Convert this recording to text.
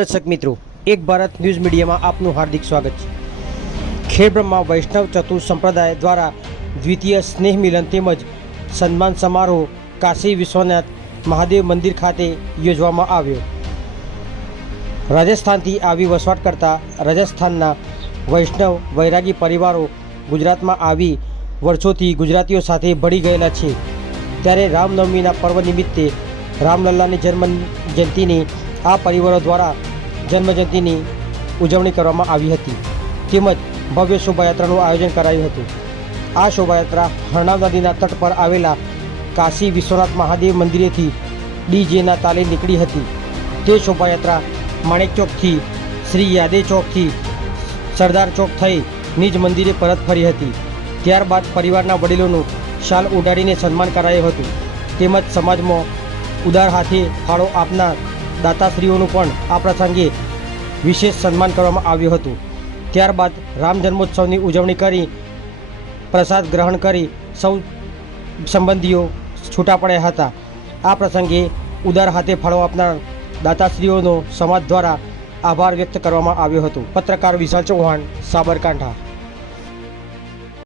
દર્શક મિત્રો, એક ભારત ન્યૂઝ મીડિયામાં આપનું હાર્દિક સ્વાગત છે. ખેડબ્રહ્મા વૈષ્ણવ ચતુર સંપ્રદાય દ્વારા દ્વિતીય સ્નેહ મિલન તેમજ સન્માન સમારોહ કાશી વિશ્વનાથ મહાદેવ મંદિર ખાતે યોજવામાં આવ્યો. રાજસ્થાનથી આવી વસવાટ કરતા રાજસ્થાનના વૈષ્ણવ વૈરાગી પરિવારો ગુજરાતમાં આવી વર્ષોથી ગુજરાતીઓ સાથે ભળી ગયેલા છે. ત્યારે રામનવમીના પર્વ નિમિત્તે રામલલ્લાની જન્મ જયંતિની આ પરિવારો દ્વારા જન્મજયંતિની ઉજવણી કરવામાં આવી હતી. તેમજ ભવ્ય શોભાયાત્રાનું આયોજન કરાયું હતું. આ શોભાયાત્રા હરણાવ નદીના તટ પર આવેલા કાશી વિશ્વનાથ મહાદેવ મંદિરેથી ડીજેના તાલે નીકળી હતી. તે શોભાયાત્રા માણેક ચોકથી, શ્રી યાદે ચોકથી, સરદાર ચોક થઈ નિજ મંદિરે પરત ફરી હતી. ત્યારબાદ પરિવારના વડીલોનું શાલ ઉડાડીને સન્માન કરાયું હતું. તેમજ સમાજમાં ઉદાર હાથે ફાળો આપનાર દાતાશ્રીઓનું પણ આ પ્રસંગે વિશેષ સન્માન કરવામાં આવ્યું હતું. ત્યારબાદ રામ જન્મોત્સવની ઉજવણી કરી, પ્રસાદ ગ્રહણ કરી, સૌ સંબંધીઓ છૂટા પડ્યા હતા. આ પ્રસંગે ઉદાર હાથે ફાળો આપનાર દાતાશ્રીઓનો સમાજ દ્વારા આભાર વ્યક્ત કરવામાં આવ્યો હતો. પત્રકાર વિશાલ ચૌહાણ, સાબરકાંઠા.